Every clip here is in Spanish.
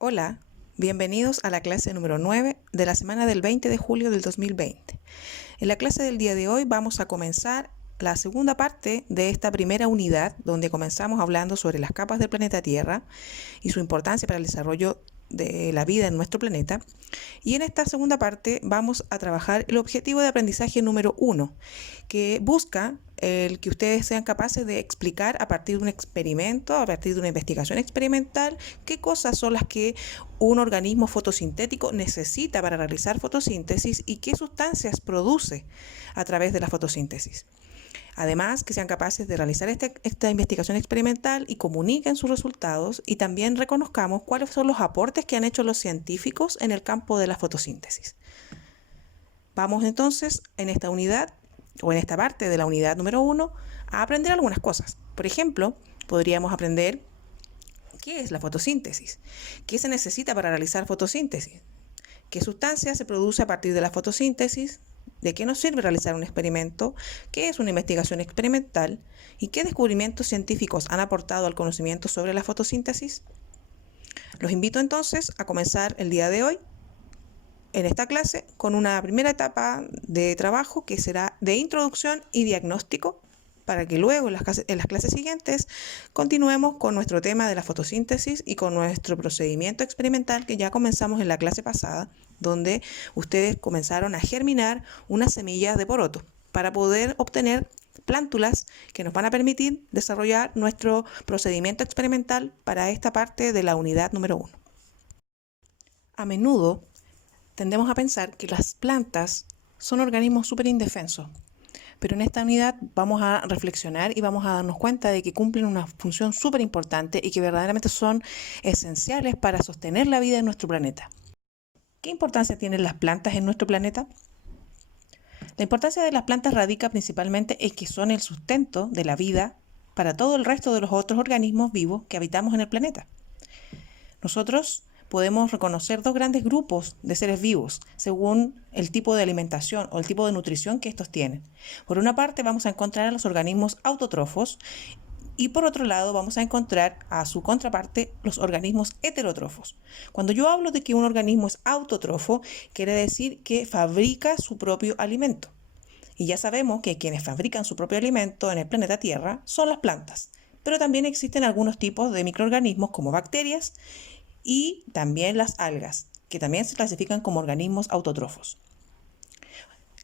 Hola, bienvenidos a la clase número 9 de la semana del 20 de julio del 2020. En la clase del día de hoy vamos a comenzar la segunda parte de esta primera unidad, donde comenzamos hablando sobre las capas del planeta Tierra y su importancia para el desarrollo de la vida en nuestro planeta. Y en esta segunda parte vamos a trabajar el objetivo de aprendizaje número 1, que busca el que ustedes sean capaces de explicar a partir de un experimento, a partir de una investigación experimental, qué cosas son las que un organismo fotosintético necesita para realizar fotosíntesis y qué sustancias produce a través de la fotosíntesis. Además, que sean capaces de realizar esta investigación experimental y comuniquen sus resultados, y también reconozcamos cuáles son los aportes que han hecho los científicos en el campo de la fotosíntesis. Vamos entonces en esta unidad, o en esta parte de la unidad número 1, a aprender algunas cosas. Por ejemplo, podríamos aprender qué es la fotosíntesis, qué se necesita para realizar fotosíntesis, qué sustancia se produce a partir de la fotosíntesis, de qué nos sirve realizar un experimento, qué es una investigación experimental y qué descubrimientos científicos han aportado al conocimiento sobre la fotosíntesis. Los invito entonces a comenzar el día de hoy en esta clase con una primera etapa de trabajo que será de introducción y diagnóstico, para que luego en las clases siguientes continuemos con nuestro tema de la fotosíntesis y con nuestro procedimiento experimental que ya comenzamos en la clase pasada, donde ustedes comenzaron a germinar unas semillas de poroto para poder obtener plántulas que nos van a permitir desarrollar nuestro procedimiento experimental para esta parte de la unidad número 1. A menudo tendemos a pensar que las plantas son organismos súper indefensos, pero en esta unidad vamos a reflexionar y vamos a darnos cuenta de que cumplen una función súper importante y que verdaderamente son esenciales para sostener la vida en nuestro planeta. ¿Qué importancia tienen las plantas en nuestro planeta? La importancia de las plantas radica principalmente en que son el sustento de la vida para todo el resto de los otros organismos vivos que habitamos en el planeta. Nosotros podemos reconocer dos grandes grupos de seres vivos según el tipo de alimentación o el tipo de nutrición que estos tienen. Por una parte vamos a encontrar a los organismos autótrofos y por otro lado vamos a encontrar a su contraparte los organismos heterótrofos. Cuando yo hablo de que un organismo es autótrofo, quiere decir que fabrica su propio alimento. Y ya sabemos que quienes fabrican su propio alimento en el planeta Tierra son las plantas. Pero también existen algunos tipos de microorganismos como bacterias y también las algas, que también se clasifican como organismos autótrofos.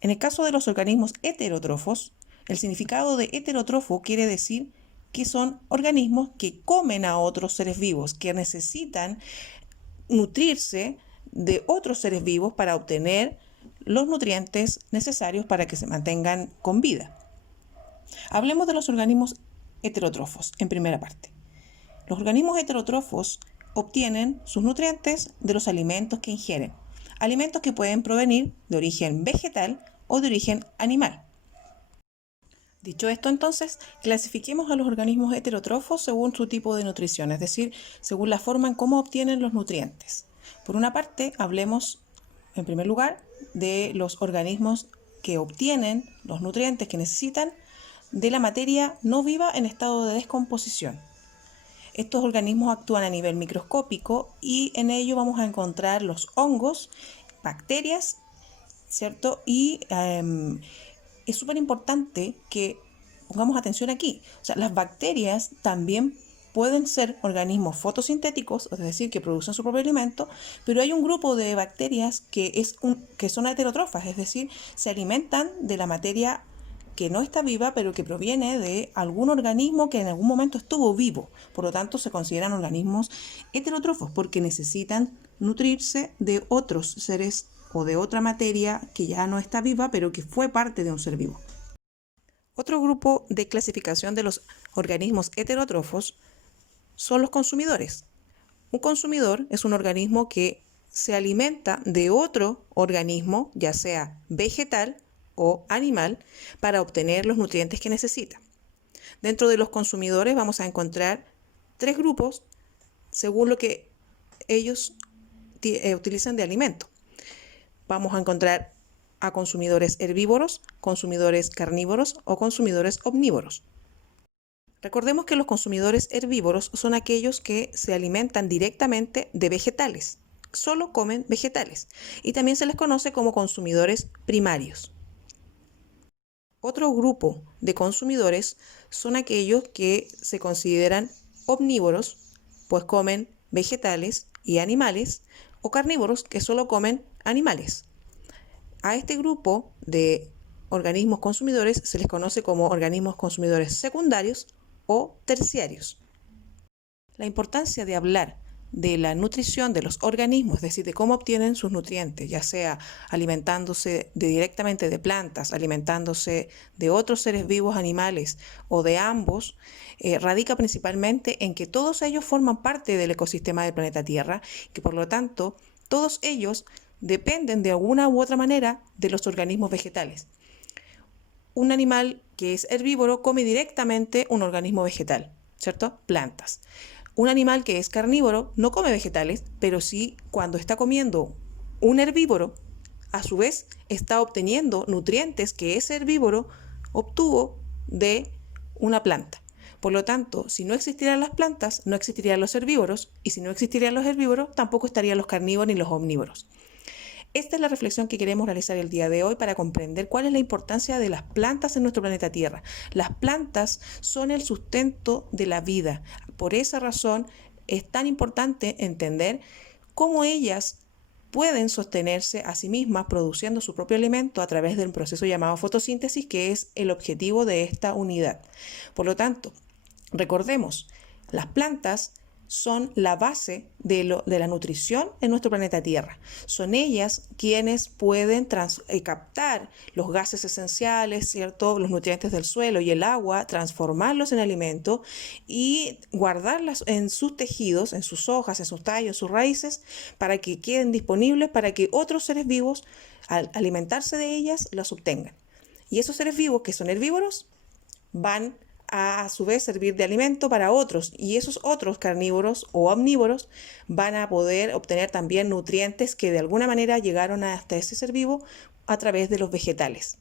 En el caso de los organismos heterótrofos, el significado de heterótrofo quiere decir que son organismos que comen a otros seres vivos, que necesitan nutrirse de otros seres vivos para obtener los nutrientes necesarios para que se mantengan con vida. Hablemos de los organismos heterótrofos en primera parte. Los organismos heterótrofos obtienen sus nutrientes de los alimentos que ingieren, alimentos que pueden provenir de origen vegetal o de origen animal. Dicho esto, entonces, clasifiquemos a los organismos heterótrofos según su tipo de nutrición, es decir, según la forma en cómo obtienen los nutrientes. Por una parte, hablemos en primer lugar de los organismos que obtienen los nutrientes que necesitan de la materia no viva en estado de descomposición. Estos organismos actúan a nivel microscópico y en ello vamos a encontrar los hongos, bacterias, ¿cierto? Y es súper importante que pongamos atención aquí. O sea, las bacterias también pueden ser organismos fotosintéticos, es decir, que producen su propio alimento, pero hay un grupo de bacterias que son heterótrofas, es decir, se alimentan de la materia que no está viva, pero que proviene de algún organismo que en algún momento estuvo vivo. Por lo tanto, se consideran organismos heterótrofos porque necesitan nutrirse de otros seres o de otra materia que ya no está viva, pero que fue parte de un ser vivo. Otro grupo de clasificación de los organismos heterótrofos son los consumidores. Un consumidor es un organismo que se alimenta de otro organismo, ya sea vegetal o animal, para obtener los nutrientes que necesita. Dentro de los consumidores vamos a encontrar tres grupos según lo que ellos utilizan de alimento. Vamos a encontrar a consumidores herbívoros, consumidores carnívoros o consumidores omnívoros. Recordemos que los consumidores herbívoros son aquellos que se alimentan directamente de vegetales, solo comen vegetales, y también se les conoce como consumidores primarios. Otro grupo de consumidores son aquellos que se consideran omnívoros, pues comen vegetales y animales, o carnívoros, que solo comen animales. A este grupo de organismos consumidores se les conoce como organismos consumidores secundarios o terciarios. La importancia de hablar de la nutrición de los organismos, es decir, de cómo obtienen sus nutrientes, ya sea alimentándose directamente de plantas, alimentándose de otros seres vivos, animales o de ambos, radica principalmente en que todos ellos forman parte del ecosistema del planeta Tierra, que por lo tanto todos ellos dependen de alguna u otra manera de los organismos vegetales. Un animal que es herbívoro come directamente un organismo vegetal, ¿cierto? Plantas. Un animal que es carnívoro no come vegetales, pero sí cuando está comiendo un herbívoro, a su vez está obteniendo nutrientes que ese herbívoro obtuvo de una planta. Por lo tanto, si no existieran las plantas, no existirían los herbívoros, y si no existirían los herbívoros, tampoco estarían los carnívoros ni los omnívoros. Esta es la reflexión que queremos realizar el día de hoy para comprender cuál es la importancia de las plantas en nuestro planeta Tierra. Las plantas son el sustento de la vida. Por esa razón es tan importante entender cómo ellas pueden sostenerse a sí mismas produciendo su propio alimento a través del proceso llamado fotosíntesis, que es el objetivo de esta unidad. Por lo tanto, recordemos, las plantas son la base de la nutrición en nuestro planeta Tierra. Son ellas quienes pueden captar los gases esenciales, ¿cierto? Los nutrientes del suelo y el agua, transformarlos en alimento y guardarlas en sus tejidos, en sus hojas, en sus tallos, en sus raíces, para que queden disponibles para que otros seres vivos, al alimentarse de ellas, las obtengan. Y esos seres vivos que son herbívoros van a su vez servir de alimento para otros, y esos otros carnívoros o omnívoros van a poder obtener también nutrientes que de alguna manera llegaron hasta ese ser vivo a través de los vegetales.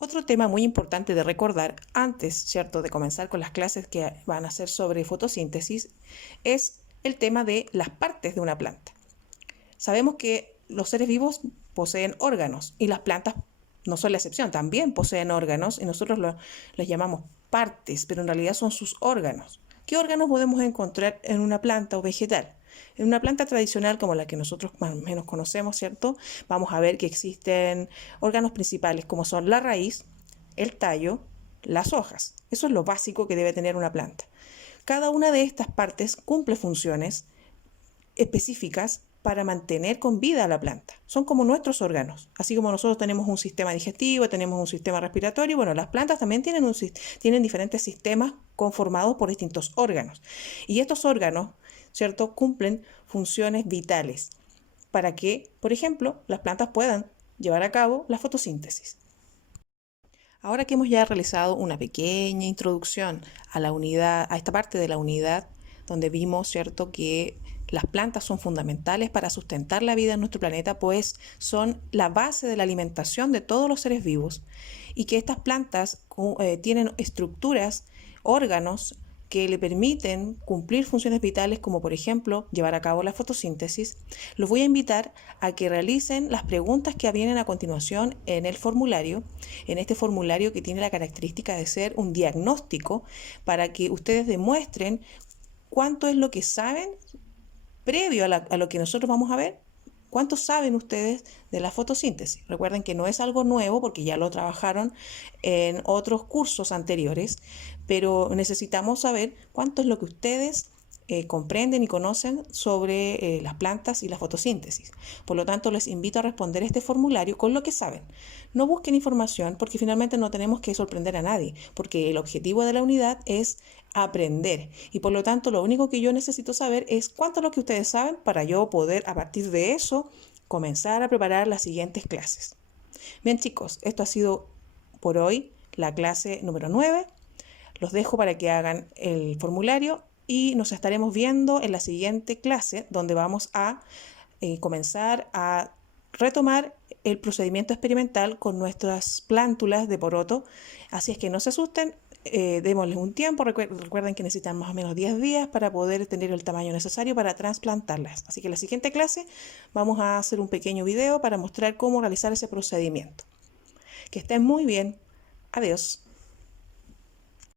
Otro tema muy importante de recordar antes, ¿cierto?, de comenzar con las clases que van a ser sobre fotosíntesis, es el tema de las partes de una planta. Sabemos que los seres vivos poseen órganos y las plantas no son la excepción, también poseen órganos y nosotros les llamamos partes, pero en realidad son sus órganos. ¿Qué órganos podemos encontrar en una planta o vegetal? En una planta tradicional como la que nosotros más o menos conocemos, ¿cierto? Vamos a ver que existen órganos principales como son la raíz, el tallo, las hojas. Eso es lo básico que debe tener una planta. Cada una de estas partes cumple funciones específicas para mantener con vida a la planta. Son como nuestros órganos. Así como nosotros tenemos un sistema digestivo, tenemos un sistema respiratorio, bueno, las plantas también tienen diferentes sistemas conformados por distintos órganos. Y estos órganos, ¿cierto?, cumplen funciones vitales para que, por ejemplo, las plantas puedan llevar a cabo la fotosíntesis. Ahora que hemos ya realizado una pequeña introducción a la unidad, a esta parte de la unidad, donde vimos, ¿cierto?, que las plantas son fundamentales para sustentar la vida en nuestro planeta, pues son la base de la alimentación de todos los seres vivos, y que estas plantas tienen estructuras, órganos que le permiten cumplir funciones vitales como por ejemplo llevar a cabo la fotosíntesis. Los voy a invitar a que realicen las preguntas que vienen a continuación en el formulario, en este formulario que tiene la característica de ser un diagnóstico para que ustedes demuestren cuánto es lo que saben previo a lo que nosotros vamos a ver. ¿Cuánto saben ustedes de la fotosíntesis? Recuerden que no es algo nuevo porque ya lo trabajaron en otros cursos anteriores, pero necesitamos saber cuánto es lo que ustedes comprenden y conocen sobre las plantas y la fotosíntesis. Por lo tanto, les invito a responder este formulario con lo que saben. No busquen información porque finalmente no tenemos que sorprender a nadie, porque el objetivo de la unidad es aprender, y por lo tanto lo único que yo necesito saber es cuánto es lo que ustedes saben para yo poder a partir de eso comenzar a preparar las siguientes clases. Bien chicos, esto ha sido por hoy la clase número 9. Los dejo para que hagan el formulario y nos estaremos viendo en la siguiente clase, donde vamos a comenzar a retomar el procedimiento experimental con nuestras plántulas de poroto. Así es que no se asusten, démosles un tiempo. Recuerden que necesitan más o menos 10 días para poder tener el tamaño necesario para trasplantarlas. Así que en la siguiente clase vamos a hacer un pequeño video para mostrar cómo realizar ese procedimiento. Que estén muy bien. Adiós.